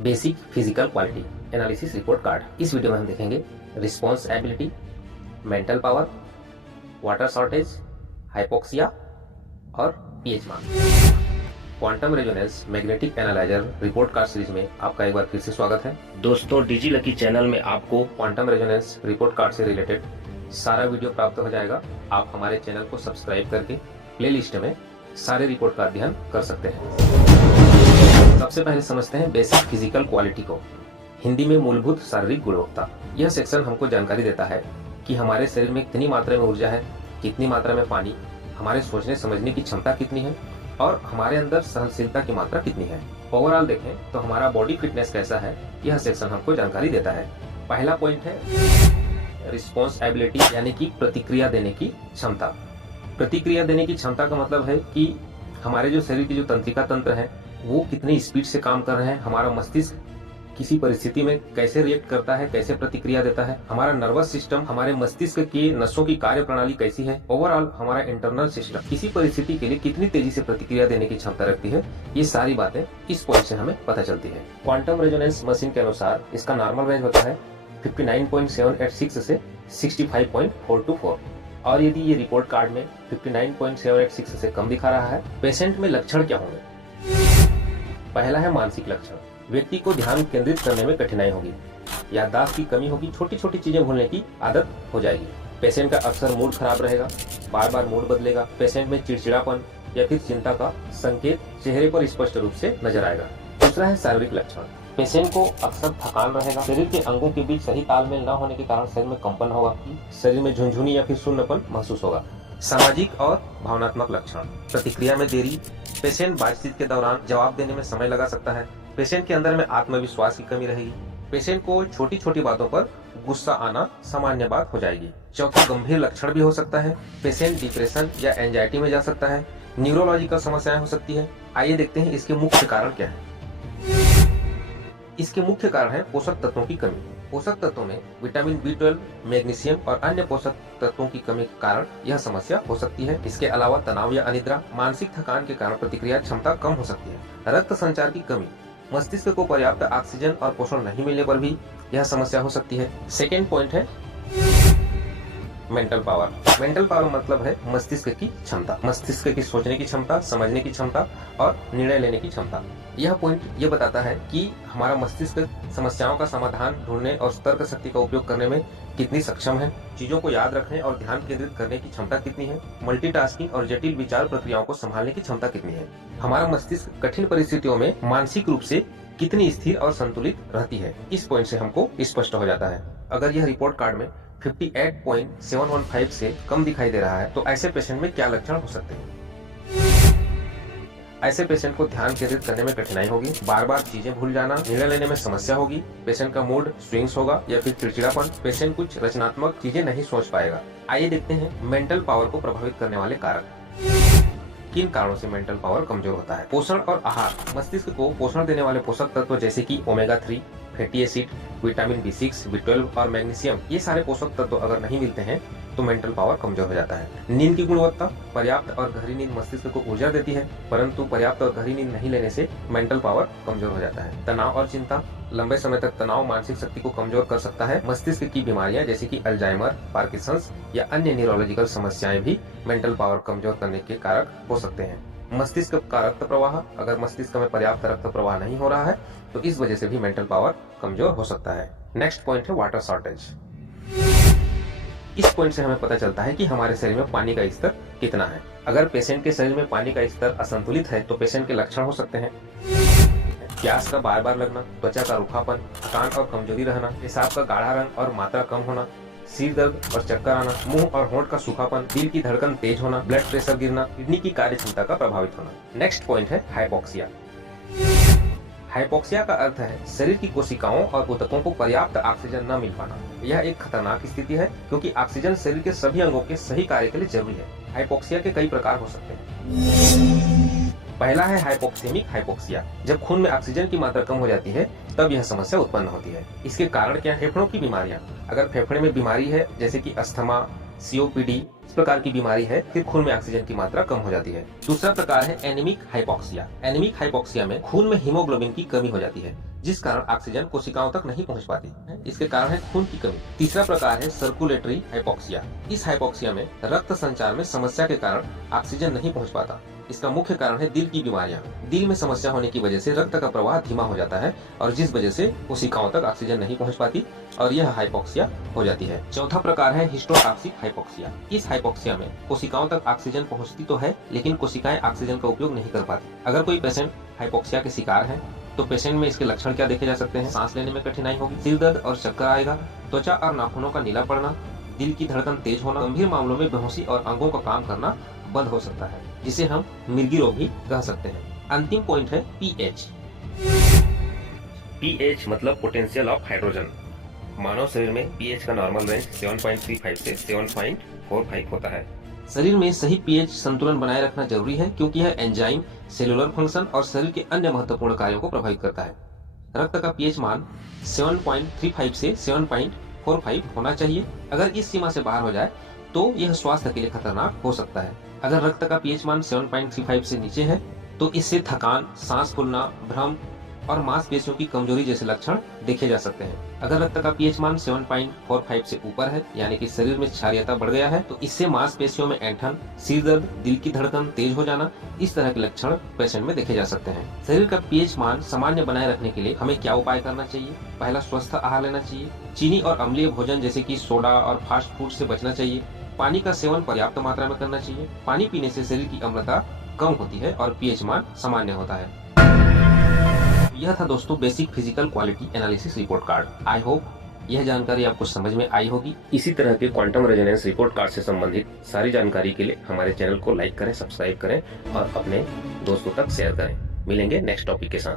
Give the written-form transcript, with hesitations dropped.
Basic physical quality analysis report card. इस video में हम देखेंगे response ability, mental power, water shortage, hypoxia और पीएच मान। Quantum resonance magnetic analyser report card series में आपका एक बार फिर से स्वागत है। दोस्तों, डिजी लकी चैनल में आपको क्वांटम रेजोनेंस रिपोर्ट कार्ड से रिलेटेड सारा वीडियो प्राप्त हो जाएगा। आप हमारे चैनल को सब्सक्राइब करके प्लेलिस्ट में सारे रिपोर्ट का अध्ययन कर सकते हैं। सबसे पहले समझते हैं बेसिक फिजिकल क्वालिटी को, हिंदी में मूलभूत शारीरिक गुणवत्ता। यह सेक्शन हमको जानकारी देता है कि हमारे शरीर में कितनी मात्रा में ऊर्जा है, कितनी मात्रा में पानी, हमारे सोचने समझने की क्षमता कितनी है और हमारे अंदर सहनशीलता की मात्रा कितनी है। ओवरऑल देखें तो हमारा बॉडी फिटनेस कैसा है, यह सेक्शन हमको जानकारी देता है। पहला पॉइंट है रिस्पॉन्स एबिलिटी, यानी कि प्रतिक्रिया देने की क्षमता। प्रतिक्रिया देने की क्षमता का मतलब है कि हमारे जो शरीर की जो तंत्रिका तंत्र है वो कितनी स्पीड से काम कर रहे हैं, हमारा मस्तिष्क किसी परिस्थिति में कैसे रिएक्ट करता है, कैसे प्रतिक्रिया देता है, हमारा नर्वस सिस्टम, हमारे मस्तिष्क की नसों की कार्य प्रणाली कैसी है, ओवरऑल हमारा इंटरनल सिस्टम किसी परिस्थिति के लिए कितनी तेजी से प्रतिक्रिया देने की क्षमता रखती है। ये सारी बातें इस पॉइंट से हमें पता चलती है। क्वांटम रेजोनेंस मशीन के अनुसार इसका नॉर्मल रेंज होता है 59.786 से 65.424 और यदि ये रिपोर्ट कार्ड में 59.786 से कम दिखा रहा है, पेशेंट में लक्षण क्या होंगे? पहला है मानसिक लक्षण। व्यक्ति को ध्यान केंद्रित करने में कठिनाई होगी, याददाश्त की कमी होगी, छोटी छोटी चीजें भूलने की आदत हो जाएगी। पेशेंट का अक्सर मूड खराब रहेगा, बार बार मूड बदलेगा। पेशेंट में चिड़चिड़ापन या फिर चिंता का संकेत चेहरे पर स्पष्ट रूप से नजर आएगा। दूसरा है शारीरिक लक्षण। पेशेंट को अक्सर थकान रहेगा, शरीर के अंगों के बीच सही तालमेल न होने के कारण शरीर में कंपन होगा, शरीर में झुनझुनी या फिर शून्यपन महसूस होगा। सामाजिक और भावनात्मक लक्षण। प्रतिक्रिया में देरी, पेशेंट बातचीत के दौरान जवाब देने में समय लगा सकता है। पेशेंट के अंदर में आत्मविश्वास की कमी रहेगी। पेशेंट को छोटी छोटी बातों पर गुस्सा आना सामान्य बात हो जाएगी। चौथा, गंभीर लक्षण भी हो सकता है। पेशेंट डिप्रेशन या एंजाइटी में जा सकता है। न्यूरोलॉजिकल समस्याएं हो सकती है। आइए देखते हैं इसके मुख्य कारण क्या है। इसके मुख्य कारण है पोषक तत्वों की कमी। पोषक तत्वों में विटामिन B12, मैग्नीशियम और अन्य पोषक तत्वों की कमी के कारण यह समस्या हो सकती है। इसके अलावा तनाव या अनिद्रा, मानसिक थकान के कारण प्रतिक्रिया क्षमता कम हो सकती है। रक्त संचार की कमी, मस्तिष्क को पर्याप्त ऑक्सीजन और पोषण नहीं मिलने पर भी यह समस्या हो सकती है। सेकेंड पॉइंट है मेंटल पावर। मेंटल पावर मतलब है मस्तिष्क की क्षमता, मस्तिष्क की सोचने की क्षमता, समझने की क्षमता और निर्णय लेने की क्षमता। यह पॉइंट ये बताता है कि हमारा मस्तिष्क समस्याओं का समाधान ढूंढने और तर्क शक्ति का उपयोग करने में कितनी सक्षम है, चीजों को याद रखने और ध्यान केंद्रित करने की क्षमता कितनी है, मल्टीटास्किंग और जटिल विचार प्रक्रियाओं को संभालने की क्षमता कितनी है, हमारा मस्तिष्क कठिन परिस्थितियों में मानसिक रूप से कितनी स्थिर और संतुलित रहती है। इस पॉइंट से हमको स्पष्ट हो जाता है। अगर यह रिपोर्ट कार्ड में 58.715 से कम दिखाई दे रहा है तो ऐसे पेशेंट में क्या लक्षण हो सकते हैं? ऐसे पेशेंट को ध्यान केंद्रित करने में कठिनाई होगी, बार बार चीजें भूल जाना, निर्णय लेने में समस्या होगी, पेशेंट का मूड स्विंग्स होगा या फिर चिड़चिड़ापन, पेशेंट कुछ रचनात्मक चीजें नहीं सोच पाएगा। आइए देखते हैं मेंटल पावर को प्रभावित करने वाले कारक। किन कारणों से मेंटल पावर कमजोर होता है? पोषण और आहार। मस्तिष्क को पोषण देने वाले पोषक तत्व जैसे कि omega 3, fatty acid, vitamin B6, B12 और मैग्नीशियम, ये सारे पोषक तत्व अगर नहीं मिलते हैं तो मेंटल पावर कमजोर हो जाता है। नींद की गुणवत्ता। पर्याप्त और गहरी नींद मस्तिष्क को ऊर्जा देती है, परंतु पर्याप्त और गहरी नींद नहीं लेने से मेंटल पावर कमजोर हो जाता है। तनाव और चिंता। लंबे समय तक तनाव मानसिक शक्ति को कमजोर कर सकता है। मस्तिष्क की बीमारियां जैसे कि अल्जाइमर, पार्किंसंस या अन्य न्यूरोलॉजिकल समस्याएं भी मेंटल पावर कमजोर करने के कारक हो सकते हैं। मस्तिष्क का रक्त प्रवाह। अगर मस्तिष्क में पर्याप्त रक्त प्रवाह नहीं हो रहा है तो इस वजह से भी मेंटल पावर कमजोर हो सकता है। नेक्स्ट पॉइंट है वाटर शॉर्टेज। इस पॉइंट से हमें पता चलता है कि हमारे शरीर में पानी का स्तर कितना है। अगर पेशेंट के शरीर में पानी का स्तर असंतुलित है तो पेशेंट के लक्षण हो सकते हैं प्यास का बार बार लगना, त्वचा का रूखापन, थकान और कमजोरी रहना, पेशाब का गाढ़ा रंग और मात्रा कम होना, सिर दर्द और चक्कर आना, मुंह और होंठ का सूखापन, दिल की धड़कन तेज होना, ब्लड प्रेशर गिरना, किडनी की कार्य क्षमता का प्रभावित होना। नेक्स्ट पॉइंट है हाइपोक्सिया। हाइपोक्सिया का अर्थ है शरीर की कोशिकाओं और ऊतकों को पर्याप्त ऑक्सीजन न मिल पाना। यह एक खतरनाक स्थिति है क्योंकि ऑक्सीजन शरीर के सभी अंगों के सही कार्य के लिए जरूरी है। हाइपोक्सिया के कई प्रकार हो सकते हैं। पहला है हाइपोक्सेमिक हाइपोक्सिया। जब खून में ऑक्सीजन की मात्रा कम हो जाती है तब यह समस्या उत्पन्न होती है। इसके कारण क्या है? फेफड़ों की बीमारियां। अगर फेफड़े में बीमारी है जैसे कि अस्थमा, COPD, इस प्रकार की बीमारी है, फिर खून में ऑक्सीजन की मात्रा कम हो जाती है। दूसरा प्रकार है एनीमिक हाइपोक्सिया। एनीमिक हाइपोक्सिया में खून में हीमोग्लोबिन की कमी हो जाती है। जिस कारण ऑक्सीजन कोशिकाओं तक नहीं पहुंच पाती है। इसके कारण है खून की कमी। तीसरा प्रकार है सर्कुलेटरी हाइपोक्सिया। इस हाइपोक्सिया में रक्त संचार में समस्या के कारण ऑक्सीजन नहीं पहुंच पाता। इसका मुख्य कारण है दिल की बीमारियां। दिल में समस्या होने की वजह से रक्त का प्रवाह धीमा हो जाता है और जिस वजह से कोशिकाओं तक ऑक्सीजन नहीं पहुंच पाती और यह हाइपोक्सिया हो जाती है। चौथा प्रकार है हिस्टोटॉक्सिक हाइपोक्सिया। इस हाइपोक्सिया में कोशिकाओं तक ऑक्सीजन पहुंचती तो है, लेकिन कोशिकाएं ऑक्सीजन का उपयोग नहीं कर पाती। अगर कोई पेशेंट हाइपोक्सिया के शिकार है तो पेशेंट में इसके लक्षण क्या देखे जा सकते हैं? सांस लेने में कठिनाई होगी, सिर दर्द और चक्कर आएगा, त्वचा और नाखूनों का नीला पड़ना, दिल की धड़कन तेज होना, गंभीर मामलों में बेहोशी और अंगों का काम करना बंद हो सकता है, जिसे हम मिर्गी रोग भी कह सकते हैं। अंतिम पॉइंट है पीएच। पीएच मतलब पोटेंशियल ऑफ हाइड्रोजन। मानव शरीर में पीएच का नॉर्मल रेंज 7.35 से 7.45 होता है। शरीर में सही पीएच संतुलन बनाए रखना जरूरी है, क्योंकि यह एंजाइम, सेलुलर फंक्शन और शरीर के अन्य महत्वपूर्ण कार्यों को प्रभावित करता है। रक्त का पीएच मान 7.35 से 7.45 होना चाहिए। अगर इस सीमा से बाहर हो जाए तो यह स्वास्थ्य के लिए खतरनाक हो सकता है। अगर रक्त का पीएच मान 7.35 से नीचे है तो इससे थकान, सांस फूलना, भ्रम और मांसपेशियों की कमजोरी जैसे लक्षण देखे जा सकते हैं। अगर रक्त का पीएच मान 7.45 से ऊपर है, यानी कि शरीर में क्षारीयता बढ़ गया है, तो इससे मांसपेशियों में ऐंठन, सिर दर्द, दिल की धड़कन तेज हो जाना, इस तरह के लक्षण पेशेंट में देखे जा सकते हैं। शरीर का पीएच मान सामान्य बनाए रखने के लिए हमें क्या उपाय करना चाहिए? पहला, स्वस्थ आहार लेना चाहिए। चीनी और अम्लीय भोजन जैसे कि सोडा और फास्ट फूड से बचना चाहिए। पानी का सेवन पर्याप्त मात्रा में करना चाहिए। पानी पीने से शरीर की अम्लता कम होती है और पीएच मान सामान्य होता है। यह था दोस्तों basic physical quality analysis report card. I hope यह जानकारी आपको समझ में आई होगी। इसी तरह के क्वांटम रेजोनेंस रिपोर्ट कार्ड से संबंधित सारी जानकारी के लिए हमारे चैनल को लाइक करें, सब्सक्राइब करें और अपने दोस्तों तक शेयर करें। मिलेंगे नेक्स्ट टॉपिक के साथ।